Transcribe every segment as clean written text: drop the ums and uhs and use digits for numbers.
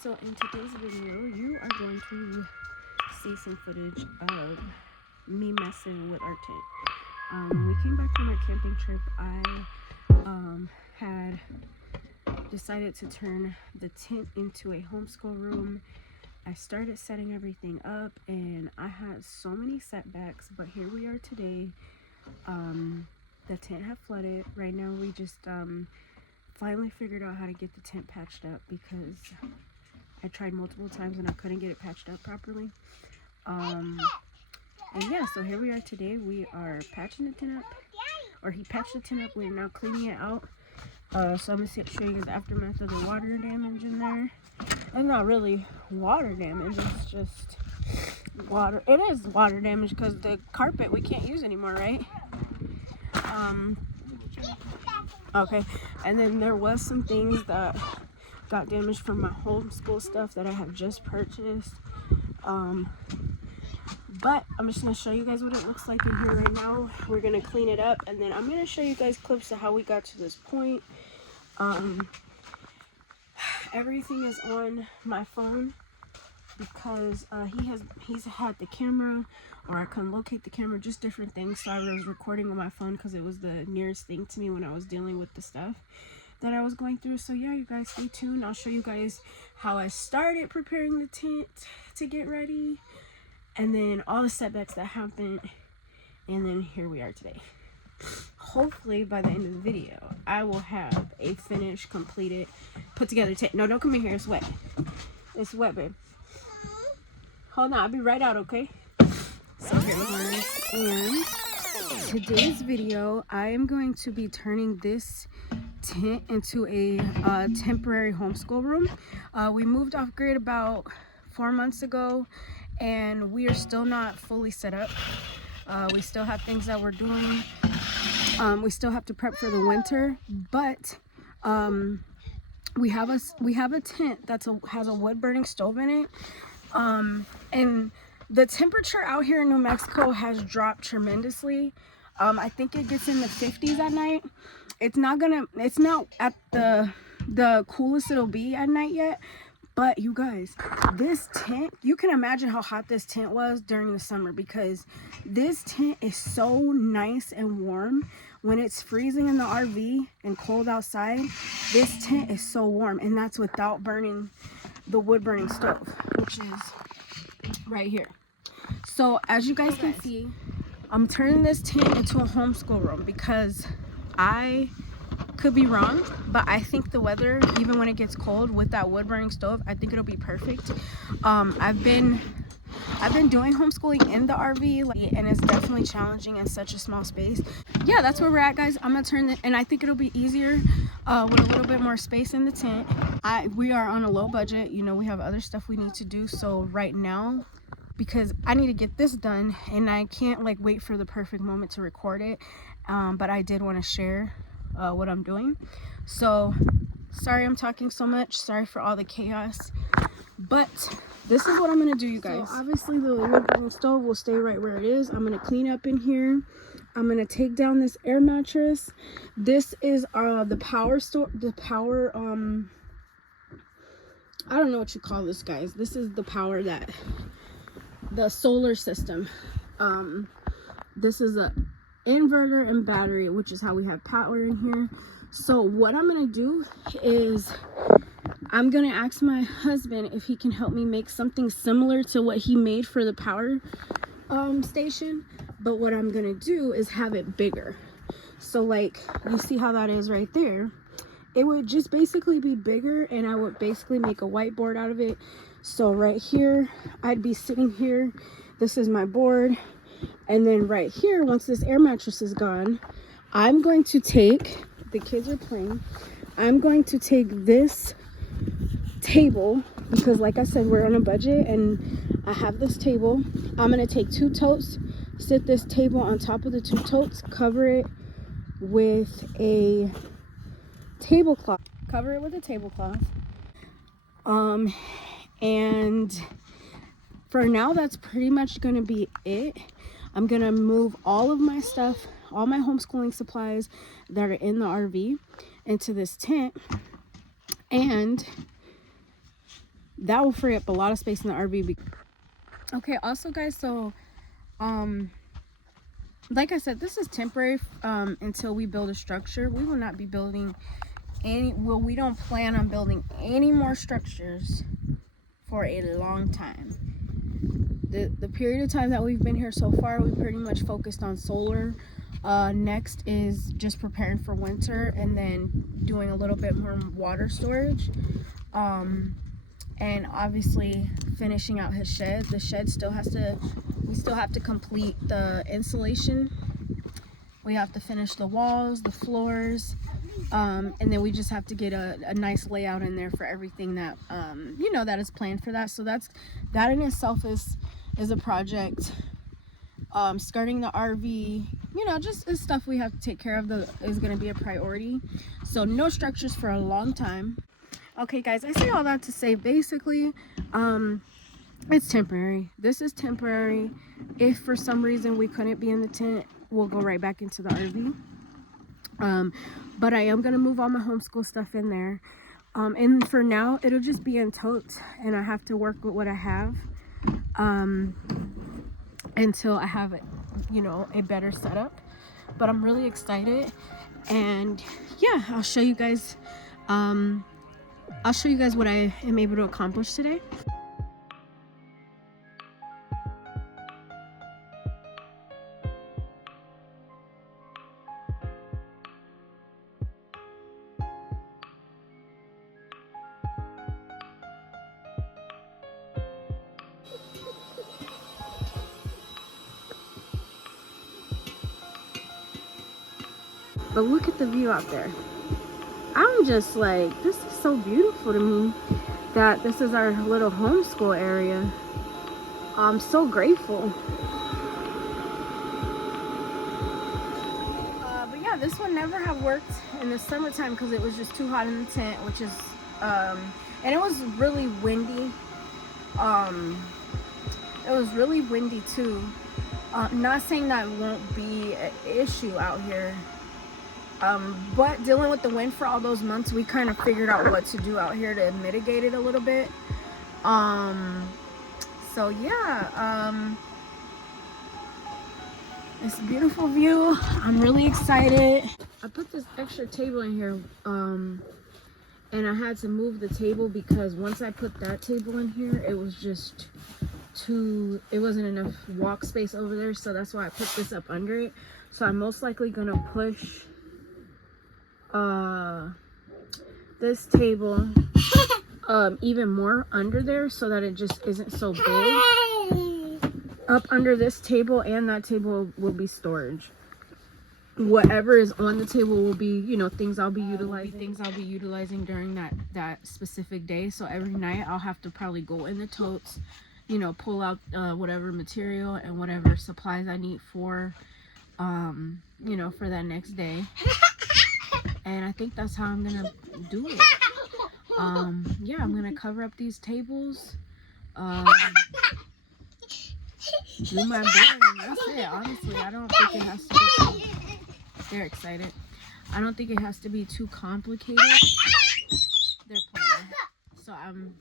So in today's video, you are going to see some footage of me messing with our tent. When we came back from our camping trip, I had decided to turn the tent into a homeschool room. I started setting everything up and I had so many setbacks, but here we are today. The tent had flooded. Right now we just finally figured out how to get the tent patched up because I tried multiple times and I couldn't get it patched up properly. And yeah, so here we are today. We are patching the tent up, or he patched the tent up. We're now cleaning it out. So I'm gonna show you guys the aftermath of the water damage in there. It's not really water damage, it's just water. It is water damage because the carpet we can't use anymore, right? Okay, and then there was some things that got damaged from my homeschool stuff that I have just purchased. But I'm just going to show you guys what it looks like in here right now. We're going to clean it up, and then I'm going to show you guys clips of how we got to this point. Everything is on my phone because he's had the camera, or I couldn't locate the camera, just different things. So I was recording on my phone because it was the nearest thing to me when I was dealing with the stuff that I was going through. So yeah, you guys stay tuned. I'll show you guys how I started preparing the tent to get ready, and then all the setbacks that happened, and then here we are today. Hopefully by the end of the video I will have a finished, completed, put together tent. No, don't come in here, it's wet. It's wet, babe. Hold on, I'll be right out, okay? So here we are, and today's video I am going to be turning this tent into a temporary homeschool room. We moved off grid about 4 months ago, and we are still not fully set up. We still have things that we're doing. We still have to prep for the winter, but we have a tent that has a wood burning stove in it, and the temperature out here in New Mexico has dropped tremendously. I think it gets in the 50s at night. It's not at the coolest it'll be at night yet. But you guys, this tent, you can imagine how hot this tent was during the summer, because this tent is so nice and warm. When it's freezing in the RV and cold outside, this tent is so warm, and that's without burning the wood burning stove, which is right here. So as you guys can see, I'm turning this tent into a homeschool room because I could be wrong, but I think the weather, even when it gets cold with that wood burning stove, I think it'll be perfect. I've been doing homeschooling in the RV, and it's definitely challenging in such a small space. Yeah, that's where we're at, guys. I'm gonna turn it, and I think it'll be easier with a little bit more space in the tent. We are on a low budget, you know, we have other stuff we need to do. So right now, because I need to get this done and I can't like wait for the perfect moment to record it, but I did want to share what I'm doing. So sorry I'm talking so much, sorry for all the chaos, but this is what I'm gonna do, you guys. So obviously the wood burning stove will stay right where it is. I'm gonna clean up in here. I'm gonna take down this air mattress. This is the power I don't know what you call this, guys. This is the power that the solar system. This is a inverter and battery, which is how we have power in here. So what I'm gonna do is I'm gonna ask my husband if he can help me make something similar to what he made for the power station, but what I'm gonna do is have it bigger. So like, you see how that is right there? It would just basically be bigger, and I would basically make a whiteboard out of it. So right here, I'd be sitting here, this is my board, and then right here, once this air mattress is gone, I'm going to take, the kids are playing, I'm going to take this table, because like I said, we're on a budget and I have this table. I'm going to take 2 totes, sit this table on top of the 2 totes, cover it with a tablecloth. And for now, that's pretty much going to be it. I'm going to move all of my stuff, all my homeschooling supplies that are in the RV into this tent, and that will free up a lot of space in the RV. Okay, also guys, so like I said, this is temporary until we build a structure. We will not be building we don't plan on building any more structures for a long time. The period of time that we've been here so far, we pretty much focused on solar. Next is just preparing for winter and then doing a little bit more water storage. And obviously finishing out his shed. The shed we still have to complete the insulation. We have to finish the walls, the floors, and then we just have to get a nice layout in there for everything that you know, that is planned for that. So that in itself is a project. Skirting the RV, you know, just is stuff we have to take care of that is going to be a priority. So no structures for a long time. Okay guys, I say all that to say basically it's temporary. This is temporary. If for some reason we couldn't be in the tent, we'll go right back into the RV. But I am gonna move all my homeschool stuff in there, and for now it'll just be in totes, and I have to work with what I have until I have, you know, a better setup. But I'm really excited, and yeah, I'll show you guys what I am able to accomplish today. But look at the view out there. I'm just like, this is so beautiful to me that this is our little homeschool area. I'm so grateful. But yeah, this would never have worked in the summertime because it was just too hot in the tent, which is, and it was really windy. It was really windy too. Not saying that won't be an issue out here. But dealing with the wind for all those months, we kind of figured out what to do out here to mitigate it a little bit. So yeah, it's a beautiful view. I'm really excited. I put this extra table in here, and I had to move the table because once I put that table in here, it was just it wasn't enough walk space over there. So that's why I put this up under it. So I'm most likely gonna push this table even more under there so that it just isn't so big. Up under this table and that table will be storage. Whatever is on the table will be, you know, things I'll be utilizing during that specific day. So every night I'll have to probably go in the totes, you know, pull out whatever material and whatever supplies I need for you know, for that next day. And I think that's how I'm gonna do it. Yeah, I'm gonna cover up these tables, do my bed, and that's it. Honestly, I don't think it has to be they're excited. I don't think it has to be too complicated. They're playing, so I'm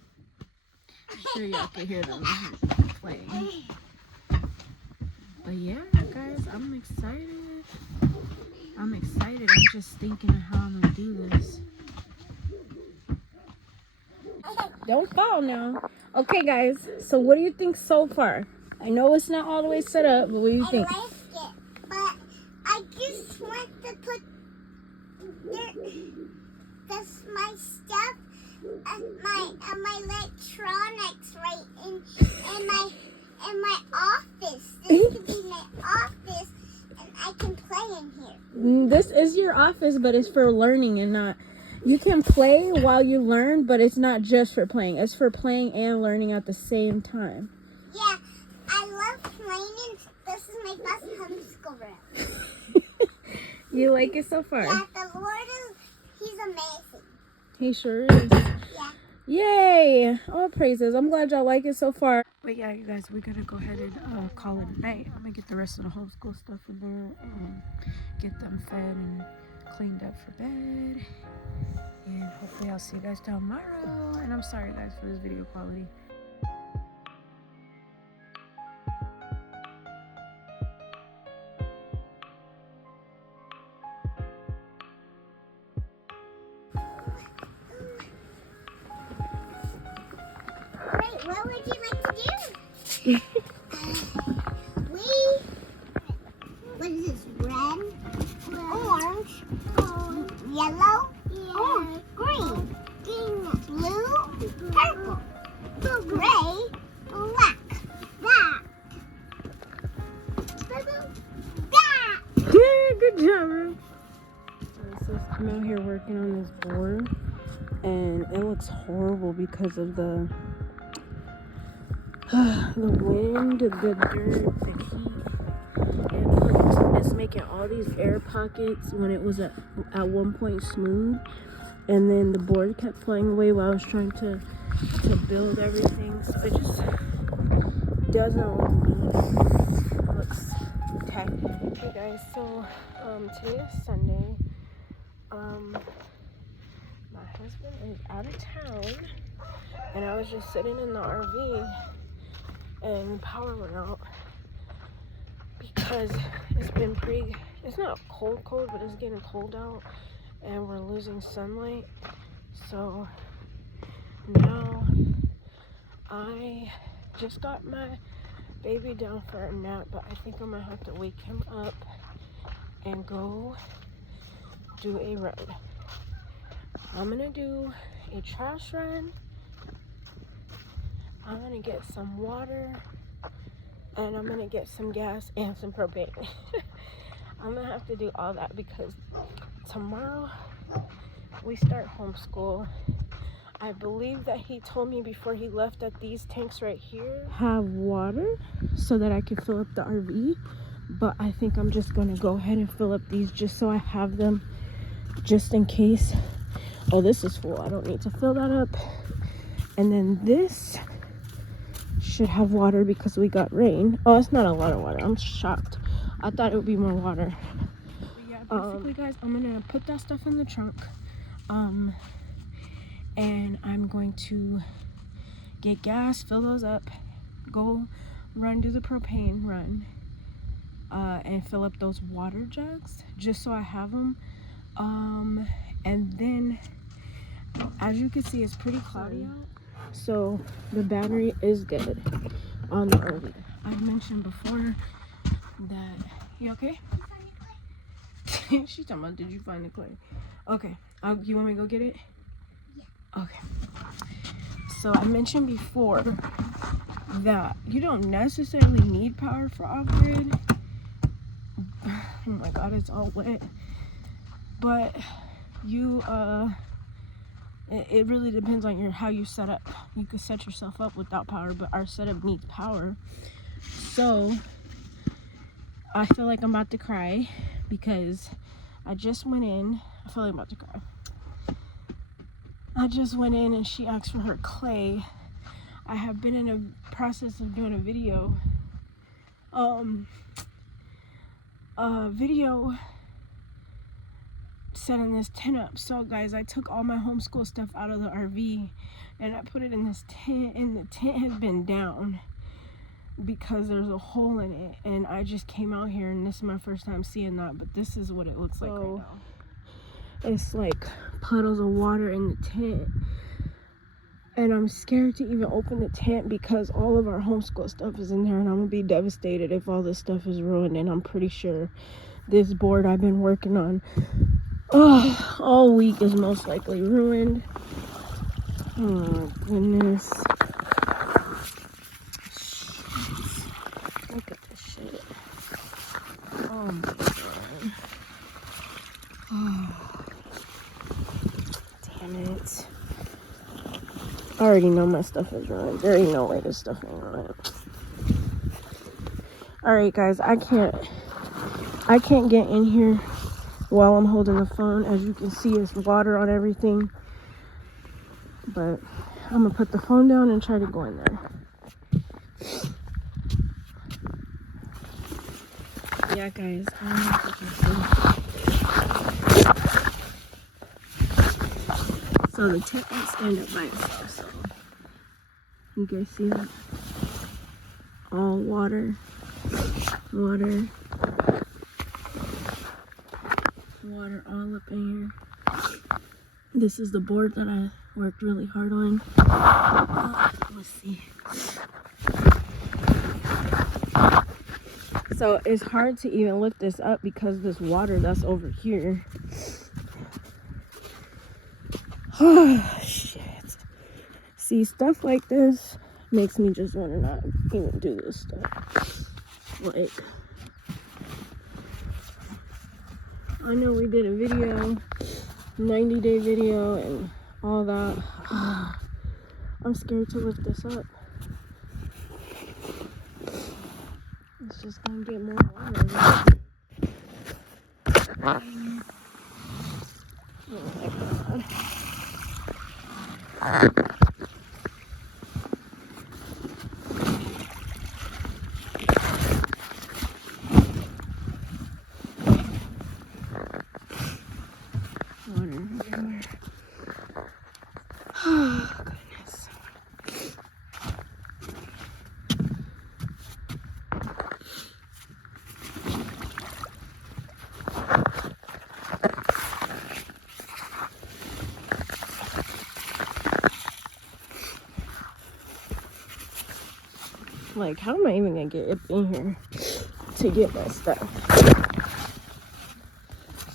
sure y'all can hear them playing. But yeah, guys, I'm excited. I'm just thinking of how I'm gonna do this. Don't fall now. Okay, guys, so what do you think so far? I know it's not all the way set up, but what do you think? I like it, but I just want to put my stuff and my electronics right in my office. This could be my office, and I can play in here. This is your office, but it's for learning and not. You can play while you learn, but it's not just for playing. It's for playing and learning at the same time. Yeah, I love playing, and this is my best homeschool room. You like it so far? Yeah, the Lord he's amazing. He sure is. Yeah. Yay! All praises. I'm glad y'all like it so far. But yeah, you guys, we're gonna go ahead and call it a night. I'm gonna get the rest of the homeschool stuff in there and get them fed and cleaned up for bed. And hopefully I'll see you guys tomorrow. And I'm sorry guys for this video quality. Wait, what would you like to do? What is this? Red, orange, yellow, green, blue, purple, gray, black, that. Yeah, good job, bro. I'm out here working on this board, and it looks horrible because of the wind, the dirt, the heat. It's making all these air pockets when it was at one point smooth, and then the board kept flying away while I was trying to build everything. So it just doesn't look neat. It looks tacky. Hey guys, so today is Sunday. My husband is out of town, and I was just sitting in the RV, and power went out because it's not cold, but it's getting cold out, and we're losing sunlight. So now I just got my baby down for a nap, but I think I'm gonna have to wake him up and go do a run. I'm gonna do a trash run. I'm gonna get some water, and I'm gonna get some gas and some propane. I'm gonna have to do all that because tomorrow we start homeschool. I believe that he told me before he left that these tanks right here have water so that I can fill up the RV, but I think I'm just gonna go ahead and fill up these just so I have them just in case. Oh, this is full. I don't need to fill that up. And then this should have water because we got rain. Oh, it's not a lot of water. I'm shocked. I thought it would be more water. But yeah, basically guys, I'm gonna put that stuff in the trunk, and I'm going to get gas, fill those up, go do the propane run, and fill up those water jugs just so I have them. And then as you can see, it's pretty cloudy out, so the battery is dead on the RV. I mentioned before that, you okay? She's talking about, did you find the clay? Okay, you want me to go get it? Yeah. Okay. So I mentioned before that you don't necessarily need power for off-grid. Oh my god, it's all wet. But you, it really depends on how you set up. You can set yourself up without power, but our setup needs power. So I feel like I'm about to cry because I just went in. I feel like I'm about to cry. I just went in and she asked for her clay. I have been in a process of doing a video. Setting this tent up. So guys, I took all my homeschool stuff out of the RV and I put it in this tent, and the tent has been down because there's a hole in it, and I just came out here and this is my first time seeing that, but this is what it looks like right now. It's like puddles of water in the tent, and I'm scared to even open the tent because all of our homeschool stuff is in there, and I'm gonna be devastated if all this stuff is ruined. And I'm pretty sure this board I've been working on all week is most likely ruined. Oh my goodness. Look at this shit. Oh my god. Oh, damn it. I already know my stuff is ruined. There ain't no way this stuff ain't ruined. Alright guys, I can't get in here while I'm holding the phone. As you can see, it's water on everything. But I'm gonna put the phone down and try to go in there. Yeah guys, So the tent won't stand up by itself. So you guys see that? All water, water, water all up in here. This is the board that I worked really hard on. Let's see. So it's hard to even lift this up because this water that's over here. Oh, shit. See, stuff like this makes me just want to not even do this stuff. Like, I know we did a video, 90-day video and all that. I'm scared to lift this up. It's just gonna get more water. Oh my God. Water everywhere. Oh, goodness. Like, how am I even gonna get up in here to get my stuff?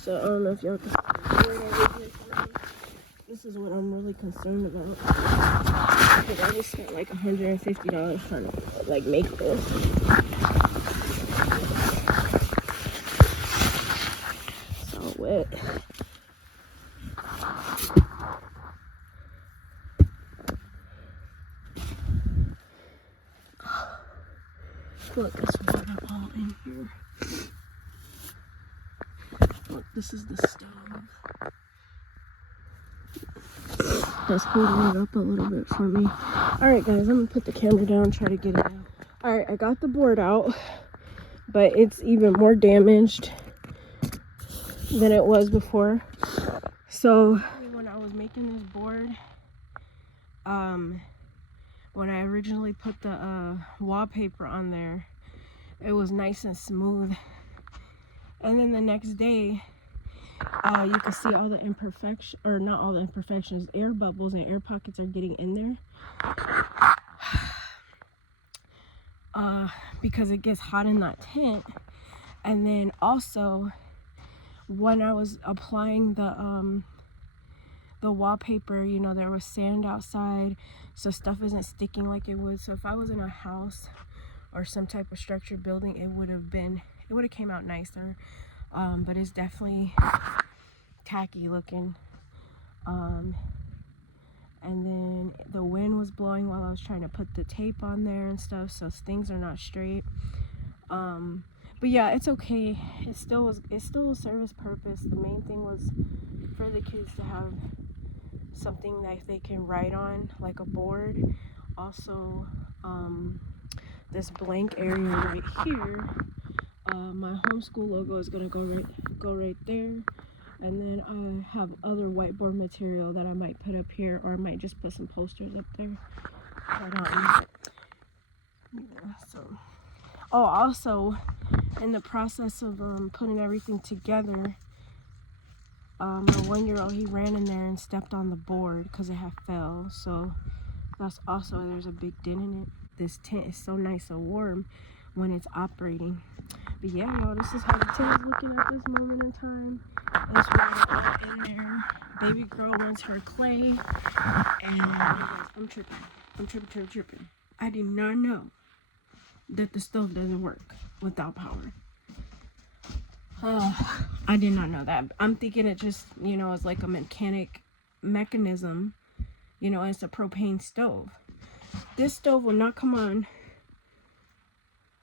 So I don't know if y'all can see. This is what I'm really concerned about. Because I just spent like $150 trying to like make this. It's all wet. Look, there's water all in here. Look, this is the stove. That's holding it up a little bit for me. Alright guys, I'm gonna put the camera down and try to get it out. Alright, I got the board out, but it's even more damaged than it was before. So when I was making this board, when I originally put the wallpaper on there, it was nice and smooth. And then the next day, you can see all the imperfections, or not all the imperfections, air bubbles and air pockets are getting in there. Because it gets hot in that tent. And then also, when I was applying the wallpaper, you know, there was sand outside, so stuff isn't sticking like it would. So if I was in a house or some type of structured building, it would have came out nicer. But it's definitely tacky looking. And then the wind was blowing while I was trying to put the tape on there and stuff, so things are not straight. But yeah, it's okay. It still a service purpose. The main thing was for the kids to have something that they can write on, like a board. Also, this blank area right here, my homeschool logo is gonna go right there. And then I have other whiteboard material that I might put up here, or I might just put some posters up there. But, oh, also, in the process of putting everything together, my 1-year-old, he ran in there and stepped on the board because it had fell. So that's also, there's a big dent in it. This tent is so nice and warm when it's operating. But yeah, y'all, this is how the tent is looking at this moment in time. There's water in there. Baby girl wants her clay. And I'm tripping. I did not know that the stove doesn't work without power. I did not know that. I'm thinking it just, you know, is like a mechanism. You know, it's a propane stove. This stove will not come on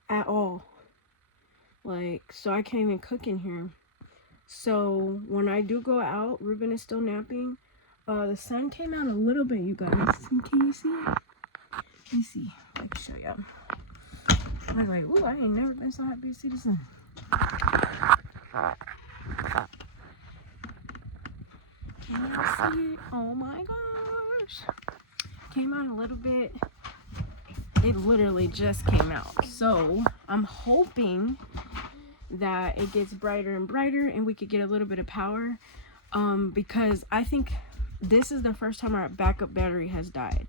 at all. Like, so I can't even cook in here. So when I do go out, Ruben is still napping. The sun came out a little bit, you guys. Can you see? Let me see. I can show y'all. I was like, ooh, I ain't never been so happy to see the sun. Can you see it? Oh my gosh. Came out a little bit. It literally just came out. So I'm hoping that it gets brighter and brighter and we could get a little bit of power. Because I think this is the first time our backup battery has died.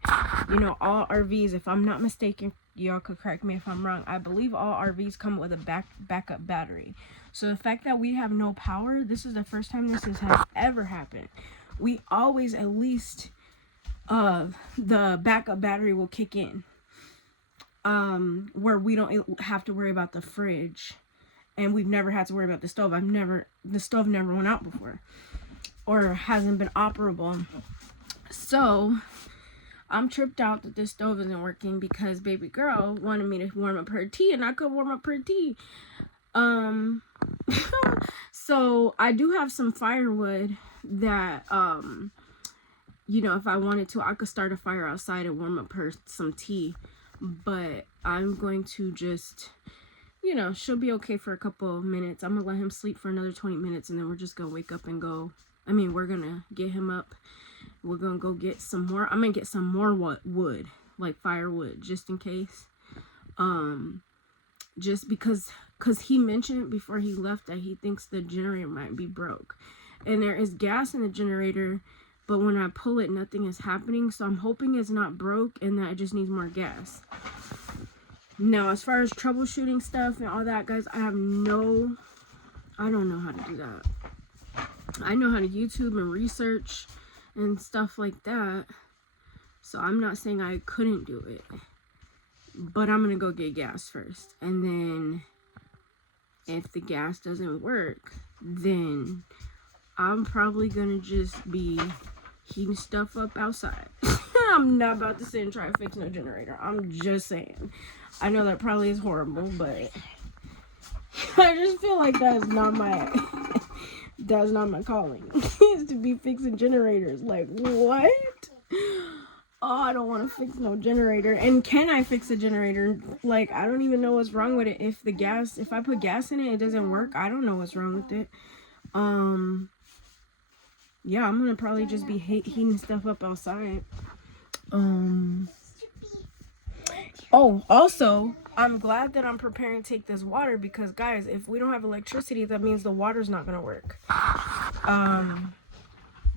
You know, all RVs, if I'm not mistaken, y'all could correct me if I'm wrong, I believe all RVs come with a backup battery. So the fact that we have no power, this is the first time this has ever happened. We always at least the backup battery will kick in, where we don't have to worry about the fridge, and we've never had to worry about the stove. The stove never went out before, or hasn't been operable. So I'm tripped out that this stove isn't working because baby girl wanted me to warm up her tea, and I couldn't warm up her tea. So I do have some firewood that, you know, if I wanted to, I could start a fire outside and warm up her some tea. But I'm going to just, you know, she'll be okay for a couple of minutes. I'm gonna let him sleep for another 20 minutes, and then we're just gonna wake up and go. I mean, we're gonna get him up. We're gonna go get some more. I'm gonna get some more wood, like firewood, just in case. Just because he mentioned before he left that he thinks the generator might be broke, and there is gas in the generator, but when I pull it, nothing is happening. So I'm hoping it's not broke and that it just needs more gas. Now, as far as troubleshooting stuff and all that, guys, I don't know how to do that. I know how to YouTube and research and stuff like that. So I'm not saying I couldn't do it, but I'm going to go get gas first. And then if the gas doesn't work, then I'm probably going to just be heating stuff up outside. I'm not about to sit and try to fix no generator. I'm just saying. I know that probably is horrible, but I just feel like that's not my calling. Is to be fixing generators. Like, what? Oh, I don't want to fix no generator. And can I fix a generator? Like, I don't even know what's wrong with it. If I put gas in it, it doesn't work. I don't know what's wrong with it. Yeah, I'm gonna probably just be heating stuff up outside. Oh, also, I'm glad that I'm preparing to take this water because, guys, if we don't have electricity, that means the water's not gonna work.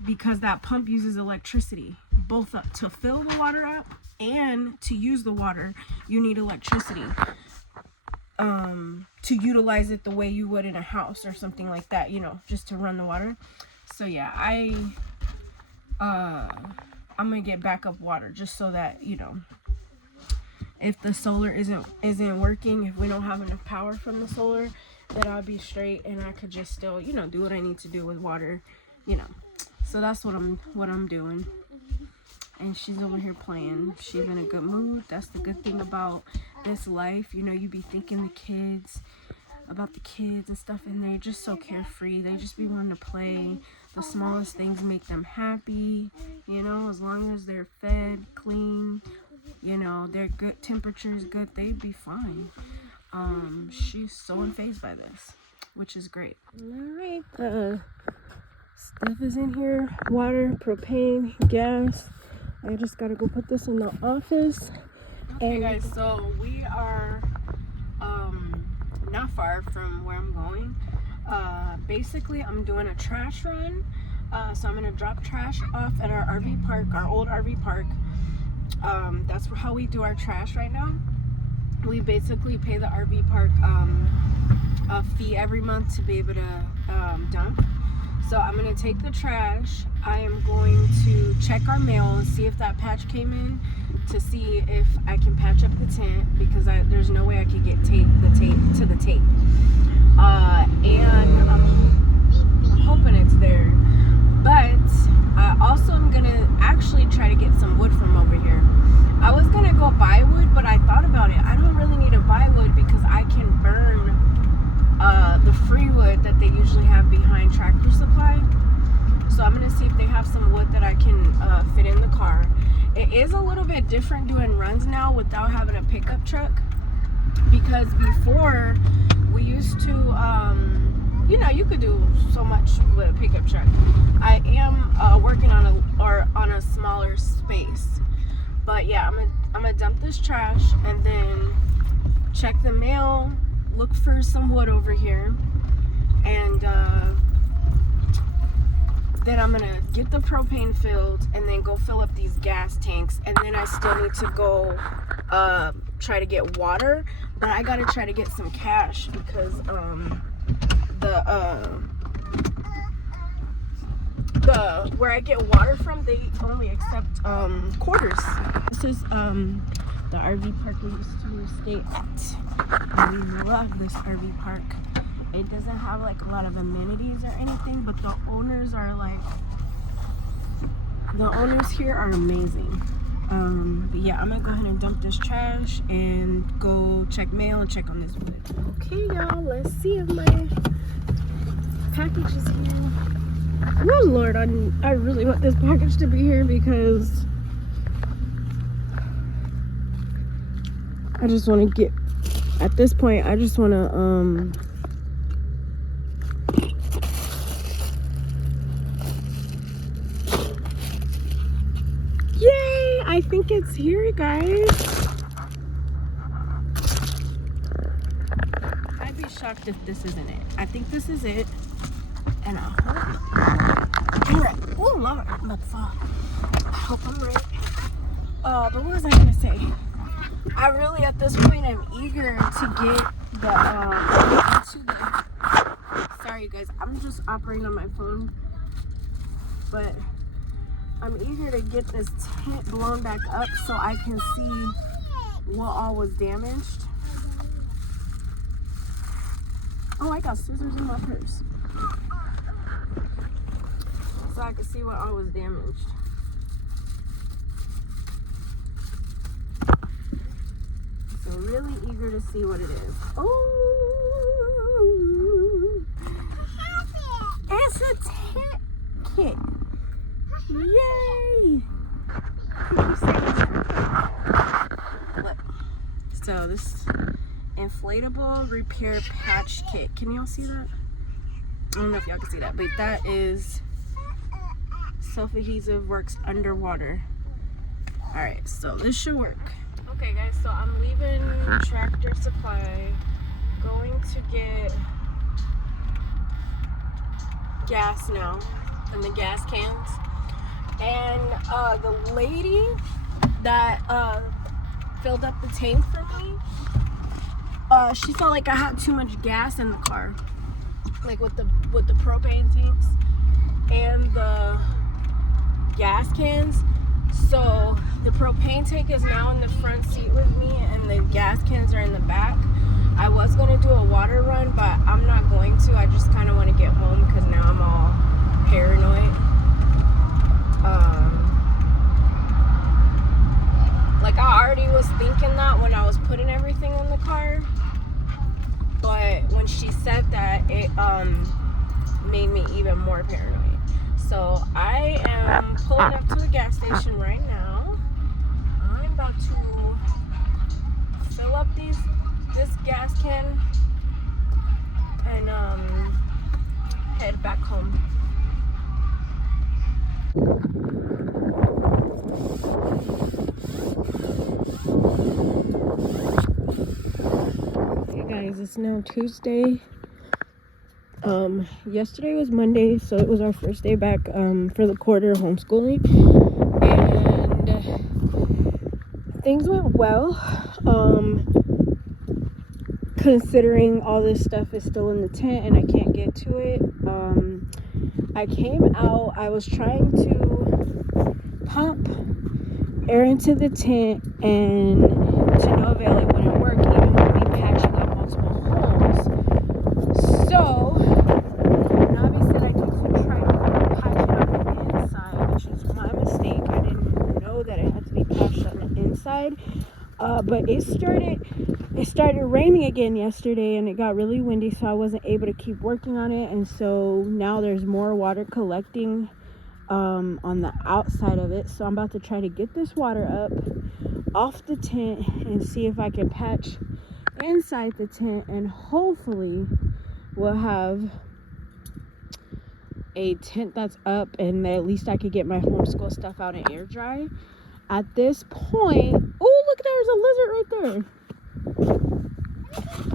Because that pump uses electricity, both to fill the water up and to use the water. You need electricity to utilize it the way you would in a house or something like that, you know, just to run the water. So yeah, I'm gonna get backup water just so that, you know, if the solar isn't working, if we don't have enough power from the solar, that I'll be straight and I could just still, you know, do what I need to do with water, you know. So that's what I'm doing. And she's over here playing. She's in a good mood. That's the good thing about this life. You know, you be thinking about the kids and stuff, and they're just so carefree. They just be wanting to play. The smallest things make them happy, you know, as long as they're fed, clean, you know, their good temperature is good, they'd be fine. She's so unfazed by this, which is great. Alright, stuff is in here. Water, propane, gas. I just gotta go put this in the office. Okay, guys, so we are not far from where I'm going. Basically, I'm doing a trash run. So I'm gonna drop trash off at our RV park, our old RV park. That's how we do our trash right now. We basically pay the RV park a fee every month to be able to dump. So I'm gonna take the trash. I am going to check our mail and see if that patch came in, to see if I can patch up the tent, because there's no way I could get the tape to the tape. And I'm hoping it's there. But I also am gonna actually try to get some wood from over here. I was gonna go buy wood, but I thought about it. I don't really need to buy wood because I can burn the free wood that they usually have behind Tractor Supply. So I'm gonna see if they have some wood that I can fit in the car. It is a little bit different doing runs now without having a pickup truck, because before we used to you know, you could do so much with a pickup truck. I am working on a smaller space, but yeah, I'm gonna dump this trash and then check the mail, look for some wood over here, and then I'm gonna get the propane filled and then go fill up these gas tanks, and then I still need to go try to get water, but I gotta try to get some cash because the where I get water from, they only accept quarters. This is the RV park we used to stay at. And we love this RV park. It doesn't have like a lot of amenities or anything, but the owners here are amazing. But yeah, I'm gonna go ahead and dump this trash and go check mail and check on this wood. Okay, y'all, let's see if my package is here. Oh Lord, I really want this package to be here because I just want to get, at this point, I just want to yay! I think it's here, guys. I'd be shocked if this isn't it. I think this is it. And I hope I'm right. Oh Lord, I'm about to fall. I hope I'm right. But what was I gonna say? I really, at this point, am eager to get the sorry you guys, I'm just operating on my phone, but I'm eager to get this tent blown back up so I can see what all was damaged. Oh, I got scissors in my purse. So I can see what all was damaged. So really eager to see what it is. Oh, it's a tent kit. Yay! Look. So this inflatable repair patch kit. Can y'all see that? I don't know if y'all can see that, but that is self-adhesive, works underwater. All right, so this should work. Okay guys, so I'm leaving Tractor Supply, going to get gas now in the gas cans, and the lady that filled up the tank for me, she felt like I had too much gas in the car, like with the propane tanks and the gas cans. So the propane tank is now in the front seat with me and the gas cans are in the back. I was going to do a water run, but I'm not going to. I just kind of want to get home because now I'm all paranoid. Like I already was thinking that when I was putting everything in the car, but when she said that, it made me even more paranoid. So I am pulling up to a gas station right now. I'm about to fill up this gas can and head back home. Hey guys, it's now Tuesday. Yesterday was Monday, so it was our first day back for the quarter of homeschooling, and things went well, considering all this stuff is still in the tent and I can't get to it. I came out, I was trying to pump air into the tent, and to no avail, it wouldn't work even with me patching up multiple holes. So but it started raining again yesterday, and it got really windy, so I wasn't able to keep working on it, and so now there's more water collecting on the outside of it. So I'm about to try to get this water up off the tent and see if I can patch inside the tent, and hopefully we'll have a tent that's up, and at least I could get my homeschool stuff out and air dry. At this point, oh look, there's a lizard right there.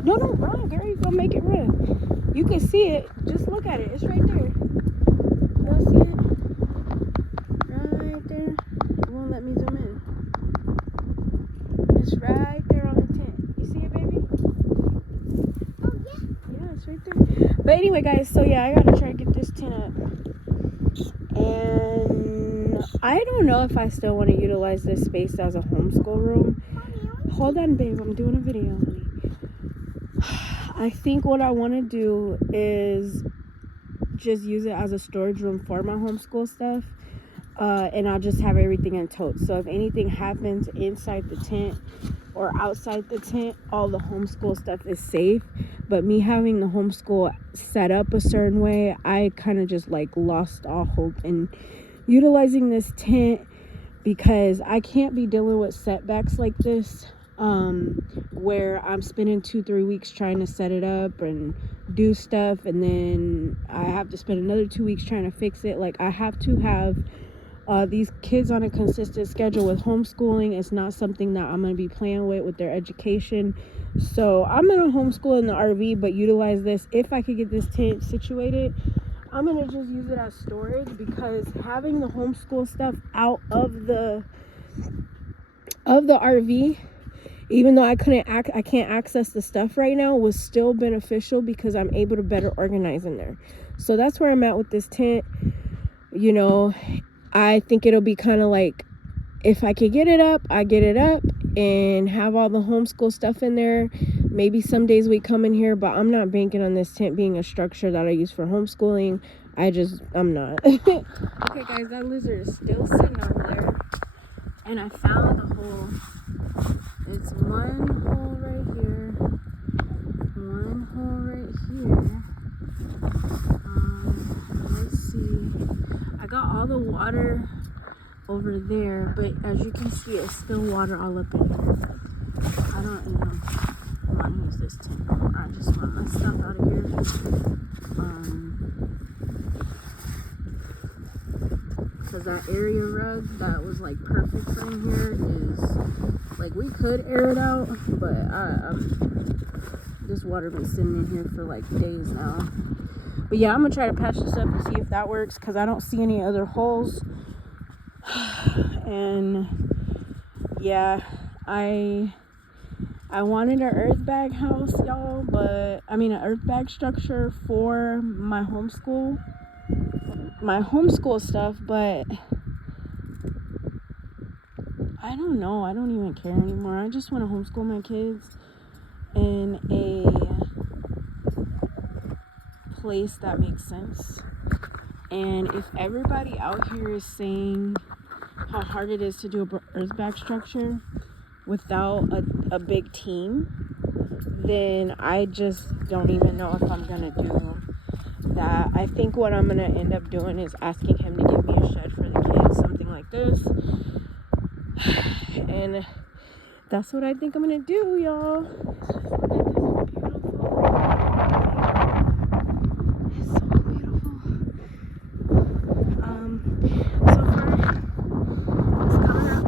No, run, girl, you gonna make it run. You can see it. Just look at it. It's right there. Y'all see it? Right there. It won't let me zoom in. It's right there on the tent. You see it, baby? Oh, yeah. Yeah, it's right there. But anyway, guys, so yeah, I gotta try to get this tent up. And I don't know if I still want to utilize this space as a homeschool room. Hold on, babe. I'm doing a video, honey. I think what I want to do is just use it as a storage room for my homeschool stuff. And I'll just have everything in totes. So if anything happens inside the tent or outside the tent, all the homeschool stuff is safe. But me having the homeschool set up a certain way, I kind of just like lost all hope in utilizing this tent, because I can't be dealing with setbacks like this, where I'm spending 2-3 weeks trying to set it up and do stuff, and then I have to spend another 2 weeks trying to fix it. Like, I have to have these kids on a consistent schedule with homeschooling. It's not something that I'm going to be playing with their education. So I'm going to homeschool in the RV, but utilize this. If I could get this tent situated, I'm going to just use it as storage, because having the homeschool stuff out of the RV, even though I can't access the stuff right now, was still beneficial, because I'm able to better organize in there. So that's where I'm at with this tent. You know, I think it'll be kind of like, if I could get it up, I get it up and have all the homeschool stuff in there. Maybe some days we come in here, but I'm not banking on this tent being a structure that I use for homeschooling. I'm not. Okay, guys, that lizard is still sitting over there. And I found a hole. It's one hole right here. One hole right here. Let's see. I got all the water over there, but as you can see, it's still water all up in here. I don't want to use this tent. I just want my stuff out of here. Because that area rug that was like perfect for in here is like, we could air it out, but this water been sitting in here for like days now. But yeah, I'm gonna try to patch this up and see if that works, because I don't see any other holes. And yeah, I wanted an earth bag house, y'all, but an earth bag structure for my homeschool stuff, but I don't know. I don't even care anymore. I just want to homeschool my kids in a place that makes sense. And if everybody out here is saying how hard it is to do a earth bag structure without a big team, then I just don't even know if I'm gonna do that. I think what I'm gonna end up doing is asking him to give me a shed for the kids, something like this. And that's what I think I'm gonna do, y'all. It's so beautiful. So far it's coming up,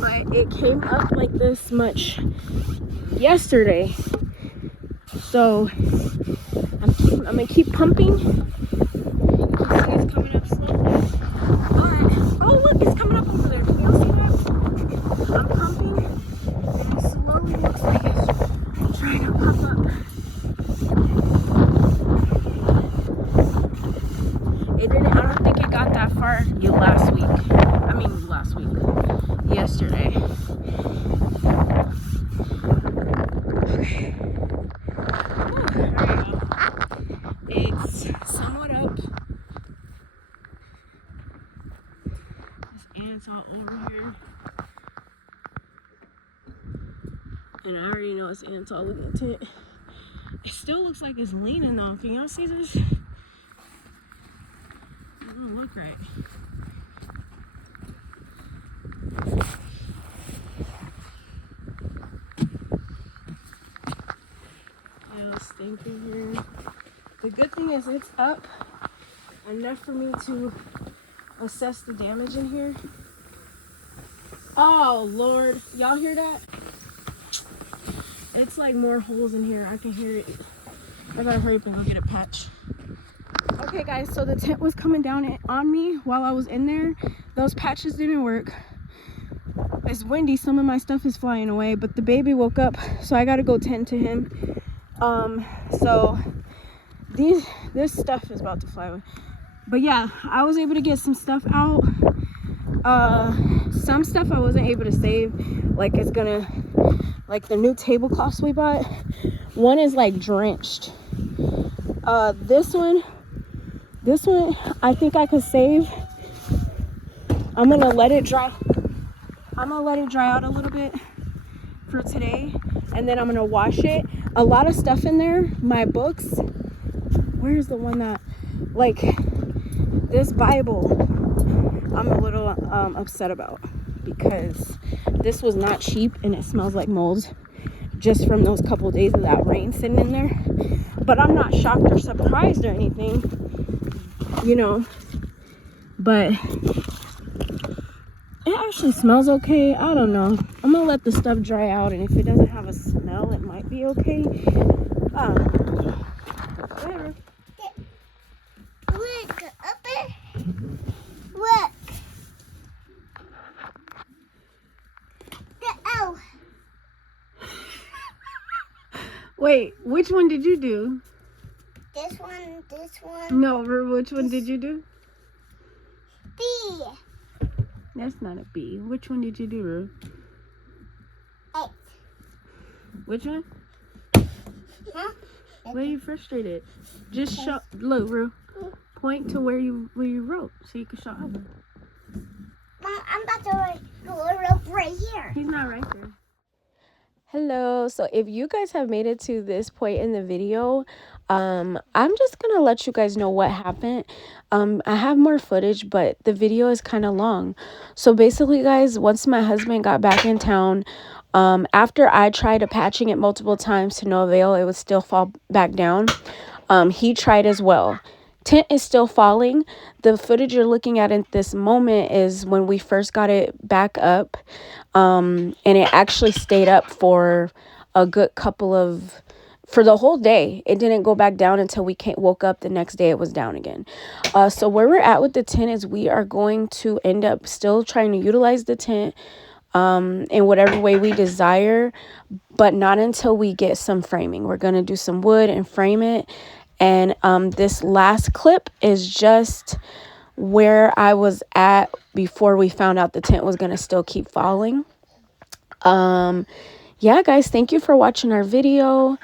but it came up like this much yesterday. So I'm gonna keep pumping. You can see it's coming up slowly. But oh look, it's coming up over there. Can y'all see that? I'm pumping, and it slowly looks like it's trying to pop up. It didn't. I don't think it got that far yesterday. Okay. It's somewhat up. This ant's all over here. And I already know it's ants all in the tent. It still looks like it's leaning though. Can y'all see this? It doesn't look right. Yeah, it's stinking here. The good thing is it's up enough for me to assess the damage in here. Oh Lord, y'all hear that? It's like more holes in here. I can hear it. I gotta hurry up and go get a patch. Okay guys, so the tent was coming down on me while I was in there. Those patches didn't work. It's windy, some of my stuff is flying away, but the baby woke up, so I gotta go tend to him. So this stuff is about to fly away. But yeah, I was able to get some stuff out. Some stuff I wasn't able to save, like the new tablecloths we bought. One is like drenched. This one I think I could save. I'm gonna let it dry out a little bit for today, and then I'm gonna wash it. A lot of stuff in there, my books. Where's the one that, like, this Bible, I'm a little upset about, because this was not cheap and it smells like mold just from those couple days of that rain sitting in there. But I'm not shocked or surprised or anything, you know, but it actually smells okay. I don't know. I'm gonna let the stuff dry out, and if it doesn't have a smell, it might be okay. Whatever. Look up there. Look. Oh. Wait, which one did you do? This one. No, which one did you do? B. That's not a B. Which one did you do, Rue? X. Which one? Huh? Why are you frustrated? Just show. Look, Rue. Point to where you wrote so you can show Albert. Mom, I'm about to go right here. He's not right there. Hello. So if you guys have made it to this point in the video, I'm just gonna let you guys know what happened. I have more footage, but the video is kind of long. So basically, guys, once my husband got back in town, after I tried patching it multiple times to no avail, it would still fall back down. He tried as well. Tent is still falling. The footage you're looking at in this moment is when we first got it back up, and it actually stayed up for a good for the whole day. It didn't go back down until we woke up the next day. It was down again. So where we're at with the tent is we are going to end up still trying to utilize the tent in whatever way we desire, but not until we get some framing. We're going to do some wood and frame it. And this last clip is just where I was at before we found out the tent was going to still keep falling. Yeah, guys, thank you for watching our video.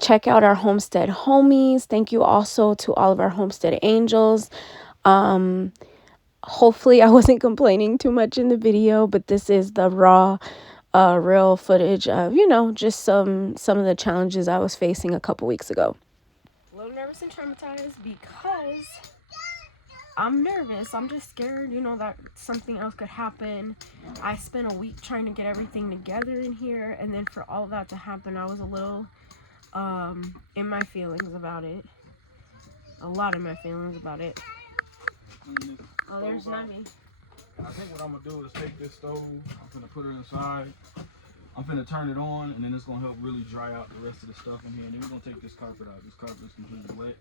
Check out our homestead homies. Thank you also to all of our homestead angels. Hopefully I wasn't complaining too much in the video, but this is the raw real footage of, you know, just some of the challenges I was facing a couple weeks ago. A little nervous and traumatized because I'm nervous. I'm just scared, you know, that something else could happen. I spent a week trying to get everything together in here, and then for all of that to happen, I was a little in my feelings about it. A lot of my feelings about it. Oh, there's Nami. I think what I'm gonna do is take this stove, I'm gonna put it inside, I'm gonna turn it on, and then it's gonna help really dry out the rest of the stuff in here. And then we're gonna take this carpet out. This carpet is completely wet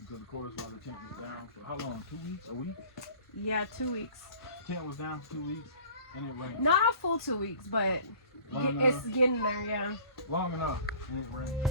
because of course while the tent was down for how long? 2 weeks? A week? Yeah, 2 weeks. Tent was down for 2 weeks and it rained. Not a full 2 weeks, but it's getting there, yeah. Long enough and it rained.